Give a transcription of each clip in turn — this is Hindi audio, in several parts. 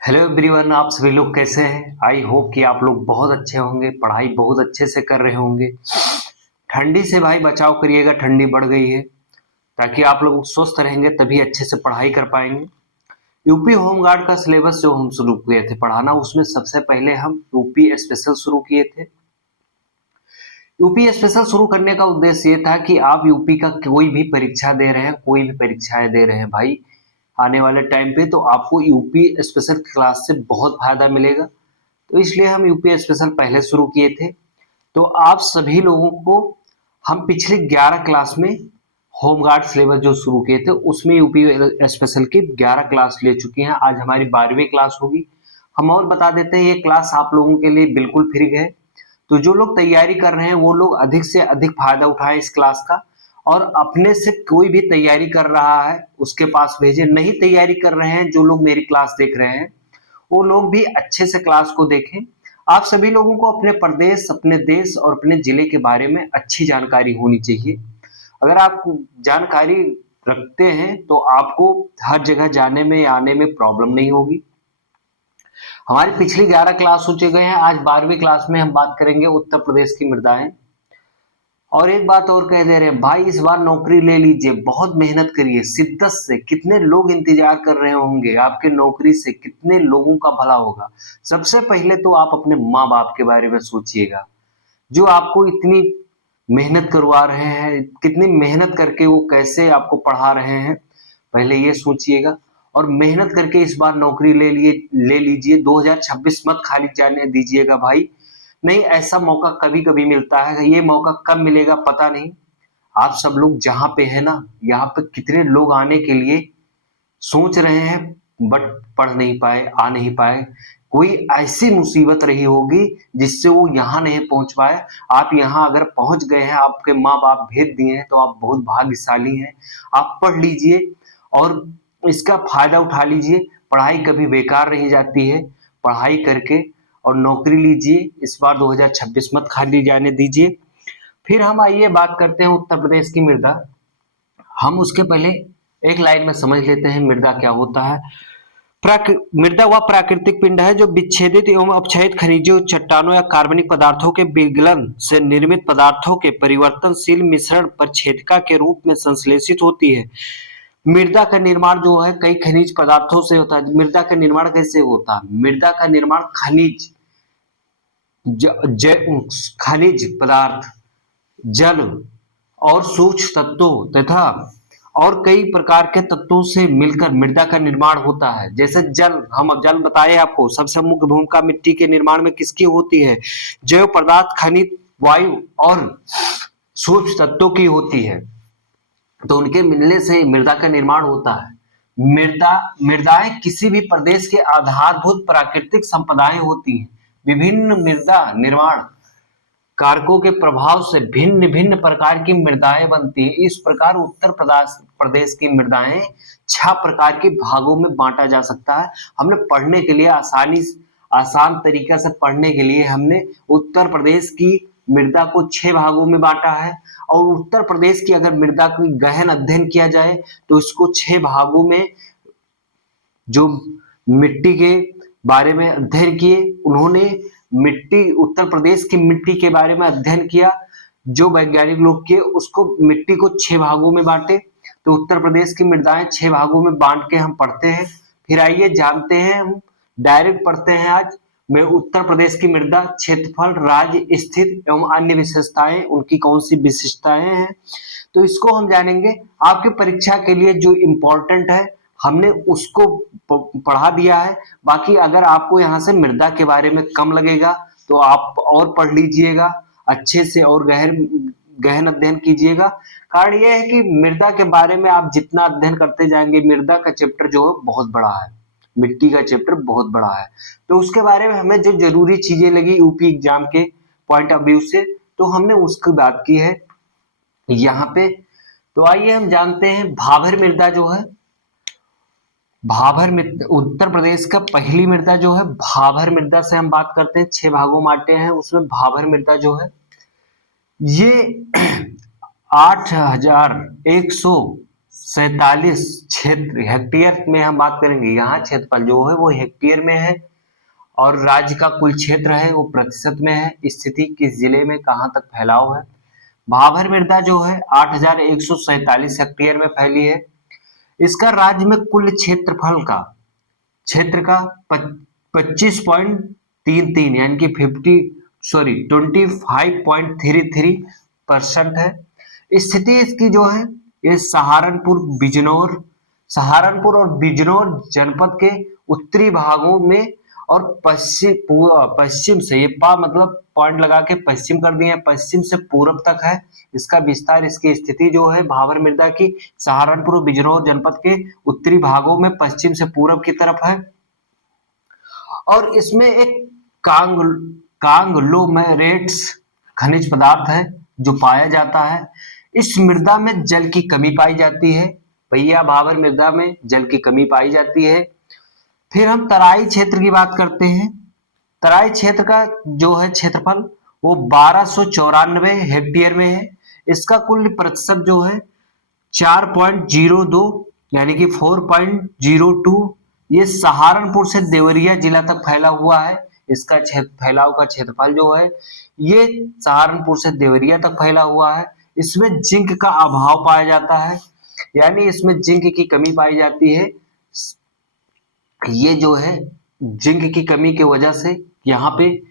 हेलो एवरीवन, आप सभी लोग कैसे हैं। आई होप कि आप लोग बहुत अच्छे होंगे, पढ़ाई बहुत अच्छे से कर रहे होंगे। ठंडी से भाई बचाव करिएगा, ठंडी बढ़ गई है। ताकि आप लोग स्वस्थ रहेंगे तभी अच्छे से पढ़ाई कर पाएंगे। यूपी होमगार्ड का सिलेबस जो हम शुरू किए थे पढ़ाना, उसमें सबसे पहले हम यूपी स्पेशल शुरू किए थे। यूपी स्पेशल शुरू करने का उद्देश्य ये था कि आप यूपी का कोई भी परीक्षा दे रहे हैं, कोई भी परीक्षाएं दे रहे हैं भाई, आने वाले टाइम पे तो आपको यूपी स्पेशल क्लास से बहुत फायदा मिलेगा। तो इसलिए हम यूपी स्पेशल पहले शुरू किए थे। तो आप सभी लोगों को हम पिछले 11 क्लास में होमगार्ड सिलेबस जो शुरू किए थे उसमें यूपी स्पेशल की 11 क्लास ले चुके हैं। आज हमारी 12वीं क्लास होगी। हम और बता देते हैं, ये क्लास आप लोगों के लिए बिल्कुल फ्री है। तो जो लोग तैयारी कर रहे हैं वो लोग अधिक से अधिक फायदा उठाएं इस क्लास का। और अपने से कोई भी तैयारी कर रहा है उसके पास भेजें। नहीं तैयारी कर रहे हैं जो लोग मेरी क्लास देख रहे हैं, वो लोग भी अच्छे से क्लास को देखें। आप सभी लोगों को अपने प्रदेश, अपने देश और अपने जिले के बारे में अच्छी जानकारी होनी चाहिए। अगर आप जानकारी रखते हैं तो आपको हर जगह जाने में आने में प्रॉब्लम नहीं होगी। हमारी पिछली 11 क्लास हो चुके हैं। आज 12वीं क्लास में हम बात करेंगे उत्तर प्रदेश की मृदाएं। और एक बात और कह दे रहे हैं भाई, इस बार नौकरी ले लीजिए, बहुत मेहनत करिए शिद्दत से। कितने लोग इंतजार कर रहे होंगे आपके नौकरी से, कितने लोगों का भला होगा। सबसे पहले तो आप अपने माँ बाप के बारे में सोचिएगा, जो आपको इतनी मेहनत करवा रहे हैं, कितनी मेहनत करके वो कैसे आपको पढ़ा रहे हैं, पहले ये सोचिएगा। और मेहनत करके इस बार नौकरी ले लीजिए। 2026 मत खाली जाने दीजिएगा भाई। नहीं, ऐसा मौका कभी कभी मिलता है, ये मौका कब मिलेगा पता नहीं। आप सब लोग जहां पे है ना, यहाँ पे कितने लोग आने के लिए सोच रहे हैं बट पढ़ नहीं पाए, आ नहीं पाए। कोई ऐसी मुसीबत रही होगी जिससे वो यहाँ नहीं पहुंच पाए। आप यहाँ अगर पहुंच गए हैं, आपके माँ बाप भेज दिए हैं, तो आप बहुत भाग्यशाली हैं। आप पढ़ लीजिए और इसका फायदा उठा लीजिए। पढ़ाई कभी बेकार नहीं जाती है। पढ़ाई करके और नौकरी लीजिए। इस बार 2026 मत खाली जाने दीजिए। फिर हम आइए बात करते हैं उत्तर प्रदेश की मृदा। हम उसके पहले एक लाइन में समझ लेते हैं मृदा क्या होता है। मृदा वह प्राकृतिक पिंड है जो विच्छेदित एवं अपक्षयित खनिजों, चट्टानों या कार्बनिक पदार्थों के विगलन से निर्मित पदार्थों के परिवर्तनशील मिश्रण पर छेदिका के रूप में संश्लेषित होती है। मृदा का निर्माण जो है कई खनिज पदार्थों से होता है। मृदा का निर्माण कैसे होता है? मृदा का निर्माण खनिज पदार्थ, जल और सूक्ष्म तत्वों तथा और कई प्रकार के तत्वों से मिलकर मृदा का निर्माण होता है। जैसे जल, हम अब जल बताए आपको, सबसे मुख्य भूमिका मिट्टी के निर्माण में किसकी होती है? जैव पदार्थ, खनिज, वायु और सूक्ष्म तत्वों की होती है। तो उनके मिलने से मृदा का निर्माण होता है। मृदाएं किसी भी प्रदेश के आधारभूत प्राकृतिक संपदाएं होती हैं। विभिन्न मृदा निर्माण कारकों के प्रभाव से भिन्न भिन्न प्रकार की मृदाएं बनती हैं। इस प्रकार उत्तर प्रदेश की मृदाएं 6 प्रकार के भागों में बांटा जा सकता है। हमने पढ़ने के लिए आसान तरीका से पढ़ने के लिए हमने उत्तर प्रदेश की मृदा को 6 भागों में बांटा है। और उत्तर प्रदेश की अगर मृदा की गहन अध्ययन किया जाए तो इसको 6 भागों में, जो मिट्टी के बारे में अध्ययन किए उन्होंने मिट्टी, उत्तर प्रदेश की मिट्टी के बारे में अध्ययन किया जो वैज्ञानिक लोग किए, उसको मिट्टी को 6 भागों में बांटे। तो उत्तर प्रदेश की मृदाएं 6 भागों में बांट के हम पढ़ते हैं। फिर आइए जानते हैं, हम डायरेक्ट पढ़ते हैं आज में उत्तर प्रदेश की मृदा, क्षेत्रफल, राज्य, स्थिति एवं अन्य विशेषताएं, उनकी कौन सी विशिष्टताएं हैं, तो इसको हम जानेंगे। आपके परीक्षा के लिए जो इम्पोर्टेंट है हमने उसको पढ़ा दिया है। बाकी अगर आपको यहाँ से मृदा के बारे में कम लगेगा तो आप और पढ़ लीजिएगा अच्छे से और गहन अध्ययन कीजिएगा। कारण यह है कि मृदा के बारे में आप जितना अध्ययन करते जाएंगे, मृदा का चैप्टर जो है बहुत बड़ा है, मिट्टी का चैप्टर बहुत बड़ा है। तो उसके बारे में हमें जो जरूरी चीजें लगी यूपी एग्जाम के पॉइंट ऑफ व्यू से, तो हमने उसकी बात की है यहाँ पे। तो आइए हम जानते हैं भाभर मृदा जो है, भाभर मृदा उत्तर प्रदेश का पहली मृदा जो है भाभर मृदा से हम बात करते हैं। 6 भागों बांटे हैं, उसमें भाभर मृदा जो है ये 8,100 47 क्षेत्र, हेक्टेयर में हम बात करेंगे। यहाँ क्षेत्रफल जो है वो हेक्टेयर में है और राज्य का कुल क्षेत्र है वो प्रतिशत में है। स्थिति किस जिले में कहाँ तक फैलाव है। भाभर मृदा जो है 8,147 हेक्टेयर में फैली है। इसका राज्य में कुल क्षेत्रफल का क्षेत्र का 25.33 यानी कि 25.33% है। स्थिति इसकी जो है ये सहारनपुर और बिजनौर जनपद के उत्तरी भागों में और पश्चिम से, ये मतलब पॉइंट लगा के पश्चिम कर दिए, पश्चिम से पूर्व तक है इसका विस्तार। इसकी स्थिति जो है भाभर मृदा की सहारनपुर और बिजनौर जनपद के उत्तरी भागों में पश्चिम से पूर्व की तरफ है। और इसमें एक कांग्लोमेरेट्स खनिज पदार्थ है जो पाया जाता है। इस मृदा में जल की कमी पाई जाती है। भैया भाभर मृदा में जल की कमी पाई जाती है। फिर हम तराई क्षेत्र की बात करते हैं। तराई क्षेत्र का जो है क्षेत्रफल वो 1294 हेक्टेयर में है। इसका कुल प्रतिशत जो है 4.02 यानी कि 4.02। ये सहारनपुर से देवरिया जिला तक फैला हुआ है। इसका फैलाव का क्षेत्रफल जो है ये सहारनपुर से देवरिया तक फैला हुआ है। इसमें जिंक का अभाव पाया जाता है, यानी इसमें जिंक की कमी पाई जाती है। ये जो है जिंक की कमी की वजह से यहाँ पे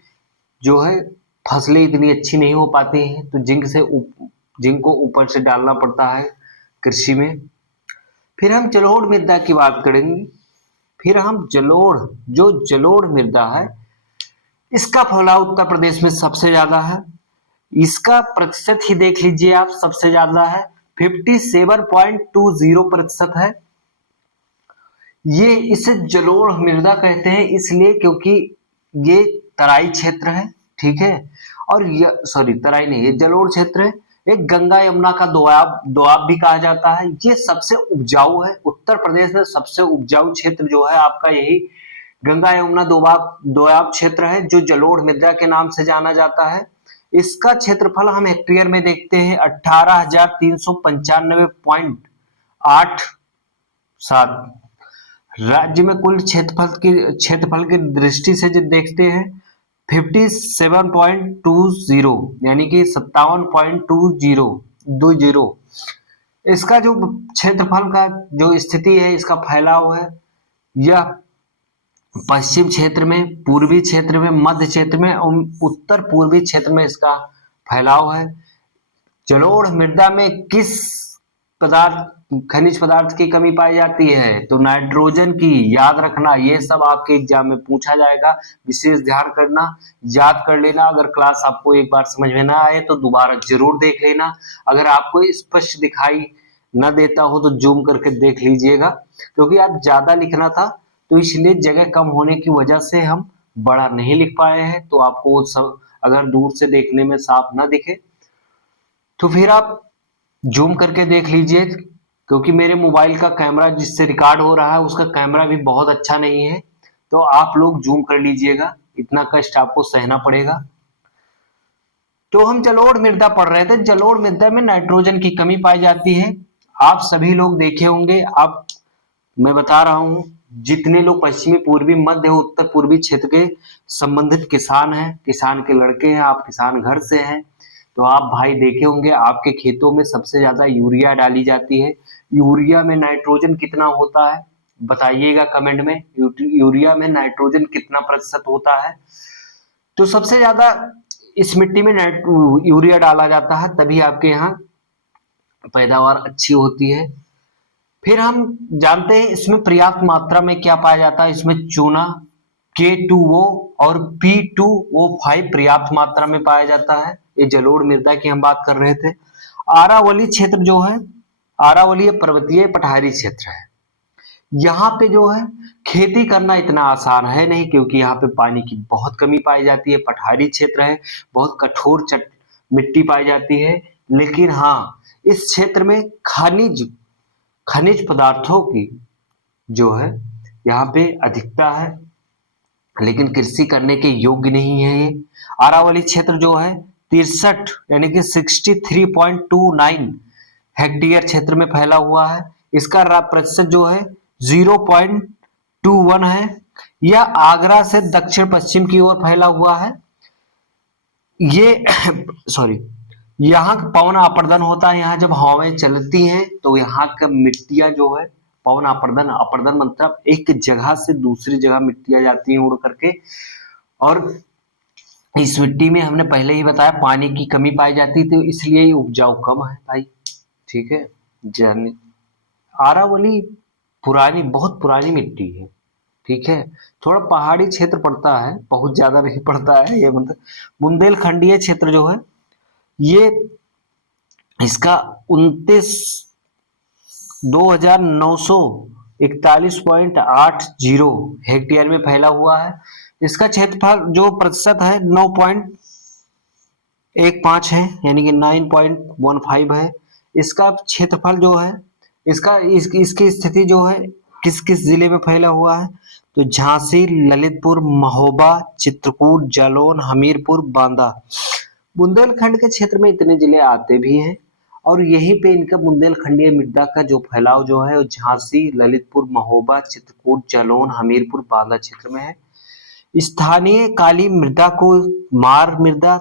जो है फसलें इतनी अच्छी नहीं हो पाती हैं, तो जिंक को ऊपर से डालना पड़ता है कृषि में। फिर हम जलोढ़ मृदा की बात करेंगे। फिर हम जलोढ़ मृदा है, इसका फैलाव उत्तर प्रदेश में सबसे ज्यादा है। इसका प्रतिशत ही देख लीजिए आप, सबसे ज्यादा है 57.20% है। ये इसे जलोढ़ मृदा कहते हैं इसलिए क्योंकि ये तराई क्षेत्र है, ठीक है। और तराई नहीं, ये जलोढ़ क्षेत्र है। एक गंगा यमुना का दोआब भी कहा जाता है। ये सबसे उपजाऊ है। उत्तर प्रदेश में सबसे उपजाऊ क्षेत्र जो है आपका यही गंगा यमुना दोआब क्षेत्र है, जो जलोढ़ मृदा के नाम से जाना जाता है। इसका क्षेत्रफल हम हेक्टेयर में देखते हैं 18,395.87। राज्य में कुल क्षेत्रफल की दृष्टि से जो देखते हैं 57.20 यानी कि 57.20। इसका जो क्षेत्रफल का जो स्थिति है, इसका फैलाव है, यह पश्चिम क्षेत्र में, पूर्वी क्षेत्र में, मध्य क्षेत्र में, उत्तर पूर्वी क्षेत्र में इसका फैलाव है। जलोढ़ मृदा में किस खनिज पदार्थ की कमी पाई जाती है? तो नाइट्रोजन की। याद रखना, ये सब आपके एग्जाम में पूछा जाएगा, विशेष ध्यान करना, याद कर लेना। अगर क्लास आपको एक बार समझ में ना आए तो दोबारा जरूर देख लेना। अगर आपको स्पष्ट दिखाई न देता हो तो जूम करके देख लीजिएगा, क्योंकि आप ज्यादा लिखना था तो इसलिए जगह कम होने की वजह से हम बड़ा नहीं लिख पाए हैं। तो आपको सब अगर दूर से देखने में साफ ना दिखे तो फिर आप जूम करके देख लीजिए, क्योंकि मेरे मोबाइल का कैमरा जिससे रिकॉर्ड हो रहा है उसका कैमरा भी बहुत अच्छा नहीं है। तो आप लोग जूम कर लीजिएगा, इतना कष्ट आपको सहना पड़ेगा। तो हम जलोढ़ मृदा पढ़ रहे थे। जलोढ़ मृदा में नाइट्रोजन की कमी पाई जाती है। आप सभी लोग देखे होंगे, मैं बता रहा हूं, जितने लोग पश्चिमी, पूर्वी, मध्य और उत्तर पूर्वी क्षेत्र के संबंधित किसान हैं, किसान के लड़के हैं, आप किसान घर से हैं, तो आप भाई देखे होंगे आपके खेतों में सबसे ज्यादा यूरिया डाली जाती है। यूरिया में नाइट्रोजन कितना होता है बताइएगा कमेंट में। यूरिया में नाइट्रोजन कितना प्रतिशत होता है? तो सबसे ज्यादा इस मिट्टी में यूरिया डाला जाता है, तभी आपके यहाँ पैदावार अच्छी होती है। फिर हम जानते हैं इसमें पर्याप्त मात्रा में क्या पाया जाता है। इसमें चूना, K2O और P2O5 पर्याप्त मात्रा में पाया जाता है। ये जलोढ़ मृदा की हम बात कर रहे थे। आरावली क्षेत्र जो है, आरावली पर्वतीय पठारी क्षेत्र है। यहाँ पे जो है खेती करना इतना आसान है नहीं, क्योंकि यहाँ पे पानी की बहुत कमी पाई जाती है। पठारी क्षेत्र है, बहुत कठोर मिट्टी पाई जाती है। लेकिन हाँ, इस क्षेत्र में खनिज पदार्थों की जो है यहाँ पे अधिकता है, लेकिन कृषि करने के योग्य नहीं है। ये आरावली क्षेत्र जो है 63 यानी कि 63.29 हेक्टेयर क्षेत्र में फैला हुआ है। इसका प्रतिशत जो है 0.21 है। यह आगरा से दक्षिण पश्चिम की ओर फैला हुआ है। ये सॉरी, यहाँ पवन अपर्दन होता है। यहाँ जब हवाएं चलती हैं तो यहाँ का मिट्टियां जो है, पवन अपर्दन, अपर्दन मतलब एक जगह से दूसरी जगह मिट्टियां जाती हैं उड़ करके, और इस मिट्टी में हमने पहले ही बताया पानी की कमी पाई जाती थी, तो इसलिए ये उपजाऊ कम है भाई। ठीक है, जाने आरावली पुरानी, बहुत पुरानी मिट्टी है। ठीक है, थोड़ा पहाड़ी क्षेत्र पड़ता है, बहुत ज्यादा नहीं पड़ता है ये, मतलब बुंदेलखंडीय क्षेत्र जो है ये, इसका 2941.80 हेक्टेयर में फैला हुआ है। इसका क्षेत्रफल जो प्रतिशत है 9.15 है, यानी कि 9.15 है। इसका क्षेत्रफल जो है, इसकी स्थिति जो है किस किस जिले में फैला हुआ है, तो झांसी, ललितपुर, महोबा, चित्रकूट, जालौन, हमीरपुर, बांदा। बुंदेलखंड के क्षेत्र में इतने जिले आते भी हैं, और यहीं पे इनका बुंदेलखंडीय मृदा का जो फैलाव जो है वो झांसी, ललितपुर, महोबा, चित्रकूट, जालौन, हमीरपुर, बांदा क्षेत्र में है। स्थानीय काली मृदा को मार मृदा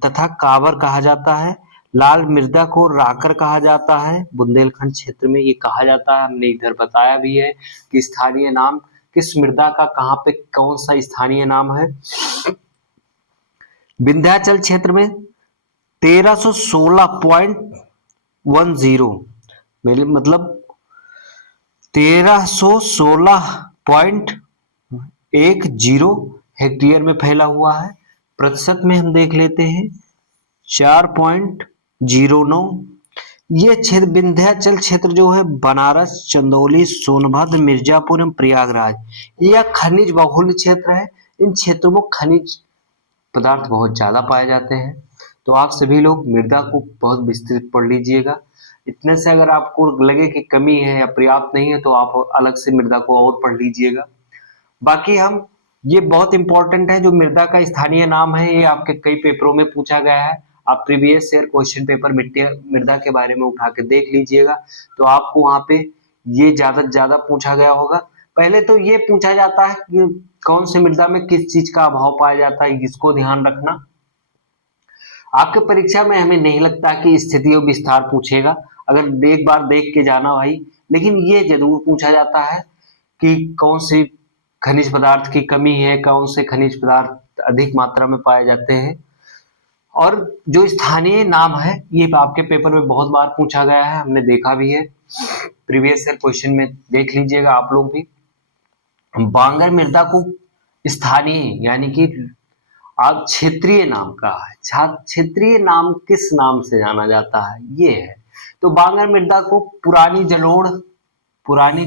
तथा काबर कहा जाता है। लाल मृदा को राकर कहा जाता है। बुंदेलखंड क्षेत्र में ये कहा जाता है, हमने इधर बताया भी है कि स्थानीय नाम किस मृदा का कहाँ पे कौन सा स्थानीय नाम है। विंध्याचल क्षेत्र में 1316.10 मतलब 1316.10 हेक्टेयर में फैला हुआ है। प्रतिशत में हम देख लेते हैं 4.09। ये क्षेत्र विंध्याचल क्षेत्र जो है बनारस, चंदौली, सोनभद्र, मिर्जापुर एवं प्रयागराज, यह खनिज बहुल क्षेत्र है। इन क्षेत्रों में खनिज पदार्थ बहुत ज्यादा पाए जाते हैं। तो आप सभी लोग मृदा को बहुत विस्तृत पढ़ लीजिएगा। इतने से अगर आपको लगे कि कमी है या पर्याप्त नहीं है तो आप अलग से मृदा को और पढ़ लीजिएगा। बाकी हम ये बहुत इंपॉर्टेंट है, जो मृदा का स्थानीय नाम है ये आपके कई पेपरों में पूछा गया है। आप प्रीवियस ईयर क्वेश्चन पेपर मृदा के बारे में उठा के देख लीजिएगा, तो आपको वहां पे ये ज्यादा से ज्यादा पूछा गया होगा। पहले तो ये पूछा जाता है कि कौन से मृदा में किस चीज का अभाव पाया जाता है, इसको ध्यान रखना। आपके परीक्षा में हमें नहीं लगता कि स्थिति और विस्तार पूछेगा, अगर एक बार देख के जाना भाई। लेकिन ये जरूर पूछा जाता है कि कौन सी खनिज पदार्थ की कमी है, कौन से खनिज पदार्थ अधिक मात्रा में पाए जाते हैं। और जो स्थानीय नाम है ये आपके पेपर में बहुत बार पूछा गया है, हमने देखा भी है, प्रीवियस ईयर क्वेश्चन में देख लीजिएगा आप लोग भी। बांगर मृदा को स्थानीय यानी कि आप क्षेत्रीय नाम का है, क्षेत्रीय नाम किस नाम से जाना जाता है ये है। तो बांगर मृदा को पुरानी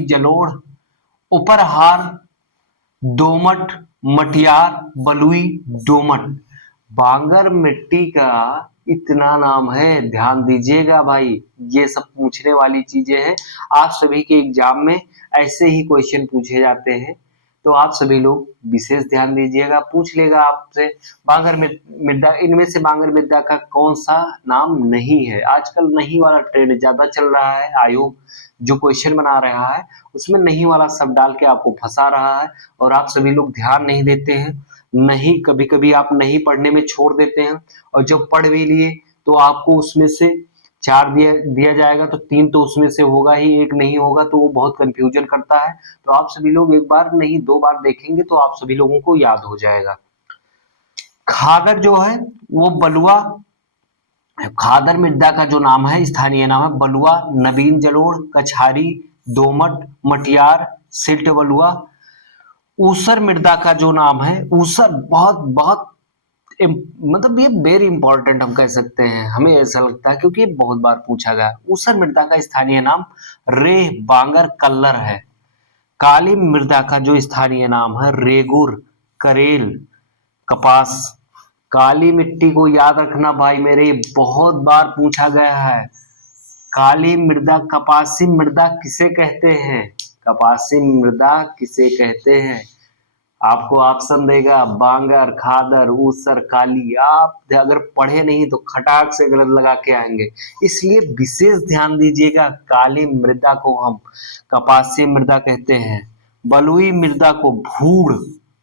जलोढ़, उपरहार, दोमट, मटियार, बलुई, दोमट, बांगर मिट्टी का इतना नाम है, ध्यान दीजिएगा भाई। ये सब पूछने वाली चीजें हैं, आप सभी के एग्जाम में ऐसे ही क्वेश्चन पूछे जाते हैं, तो आप सभी लोग विशेष ध्यान दीजिएगा। पूछ लेगा आपसे बांगर मृदा, इनमें से बांगर मृदा का कौन सा नाम नहीं है। आजकल नहीं वाला ट्रेंड ज्यादा चल रहा है, आयोग जो क्वेश्चन बना रहा है उसमें नहीं वाला सब डाल के आपको फंसा रहा है, और आप सभी लोग ध्यान नहीं देते हैं। नहीं, कभी कभी आप नहीं पढ़ने में छोड़ देते हैं, और जब पढ़ भी लिए तो आपको उसमें से 4 दिया जाएगा तो 3 तो उसमें से होगा ही, 1 नहीं होगा, तो वो बहुत कंफ्यूजन करता है। तो आप सभी लोग एक बार नहीं 2 बार देखेंगे तो आप सभी लोगों को याद हो जाएगा। खादर जो है वो बलुआ, खादर मृदा का जो नाम है स्थानीय नाम है बलुआ, नवीन जलोढ़, कछारी, दोमट, मटियार, सिल्ट बलुआ। ऊसर मृदा का जो नाम है, ऊसर बहुत बहुत मतलब ये वेरी इंपॉर्टेंट हम कह सकते हैं, हमें ऐसा लगता है क्योंकि बहुत बार पूछा गया। ऊसर मृदा का स्थानीय नाम रेह, बांगर, कल्लर है। काली मृदा का जो स्थानीय नाम है रेगुर, करेल, कपास। काली मिट्टी को याद रखना भाई मेरे, बहुत बार पूछा गया है। काली मृदा, कपासी मृदा किसे कहते हैं, कपासी मृदा किसे कहते हैं, आपको ऑप्शन देगा बांगर, खादर, ऊसर, काली। आप अगर पढ़े नहीं तो खटाक से गलत लगा के आएंगे, इसलिए विशेष ध्यान दीजिएगा। काली मृदा को हम कपासीय मृदा कहते हैं, बलुई मृदा को भूड़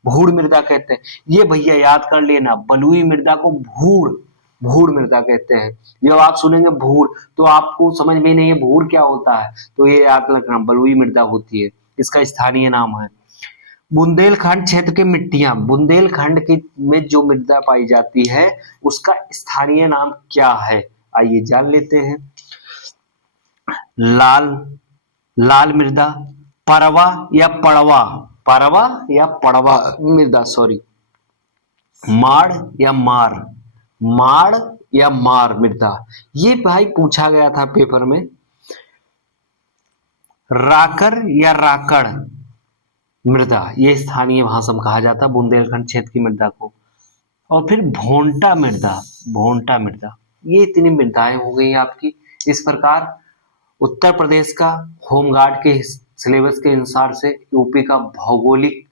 भूड़ मृदा कहते हैं। ये भैया याद कर लेना, बलुई मृदा को भूड़ भूड़ मृदा कहते हैं। जब आप सुनेंगे भूड़ तो आपको समझ में नहीं है भूड़ क्या होता है, तो ये याद रखना बलुई मृदा होती है, इसका स्थानीय नाम है। बुंदेलखंड क्षेत्र की मिट्टियां, बुंदेलखंड की में जो मृदा पाई जाती है उसका स्थानीय नाम क्या है, आइए जान लेते हैं। लाल लाल मृदा, परवा या पड़वा, परवा या पड़वा मृदा, सॉरी, माड़ या मार, माड़ या मार मृदा। ये भाई पूछा गया था पेपर में। राकर या राकड़ मृदा, ये स्थानीय भाषा में कहा जाता है बुंदेलखंड क्षेत्र की मृदा को। और फिर भोंटा मृदा, भोंटा मृदा, ये इतनी मृदाएं हो गई आपकी। इस प्रकार उत्तर प्रदेश का होमगार्ड के सिलेबस के अनुसार से यूपी का भौगोलिक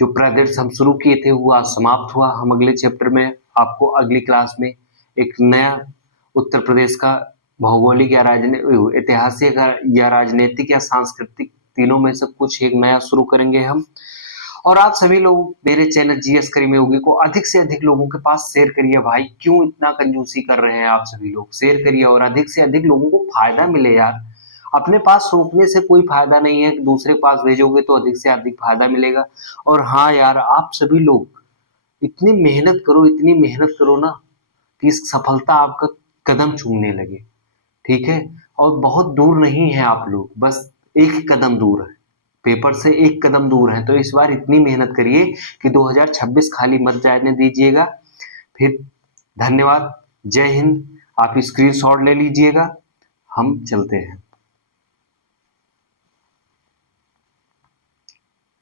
जो प्रदेश हम शुरू किए थे वो आज समाप्त हुआ। हम अगले चैप्टर में आपको अगली क्लास में एक नया उत्तर प्रदेश का भौगोलिक या ऐतिहासिक या राजनीतिक या सांस्कृतिक तीनों में से कुछ एक नया शुरू करेंगे हम। और आप सभी लोग मेरे चैनल जीएस करीम योगी को अधिक से अधिक लोगों के पास शेयर करिए भाई। क्यों इतना कंजूसी कर रहे हैं आप सभी लोग, शेयर करिए और अधिक से अधिक लोगों को फायदा मिले यार। अपने पास रोकने से कोई फायदा नहीं है, दूसरे के पास भेजोगे तो अधिक से अधिक फायदा मिलेगा। और हाँ यार, आप सभी लोग इतनी मेहनत करो, इतनी मेहनत करो ना कि इस सफलता आपका कदम चूमने लगे, ठीक है। और बहुत दूर नहीं है आप लोग, बस एक कदम दूर है, पेपर से एक कदम दूर है। तो इस बार इतनी मेहनत करिए कि 2026 खाली मत जाने दीजिएगा। फिर धन्यवाद, जय हिंद। आप स्क्रीनशॉट ले लीजिएगा, हम चलते हैं।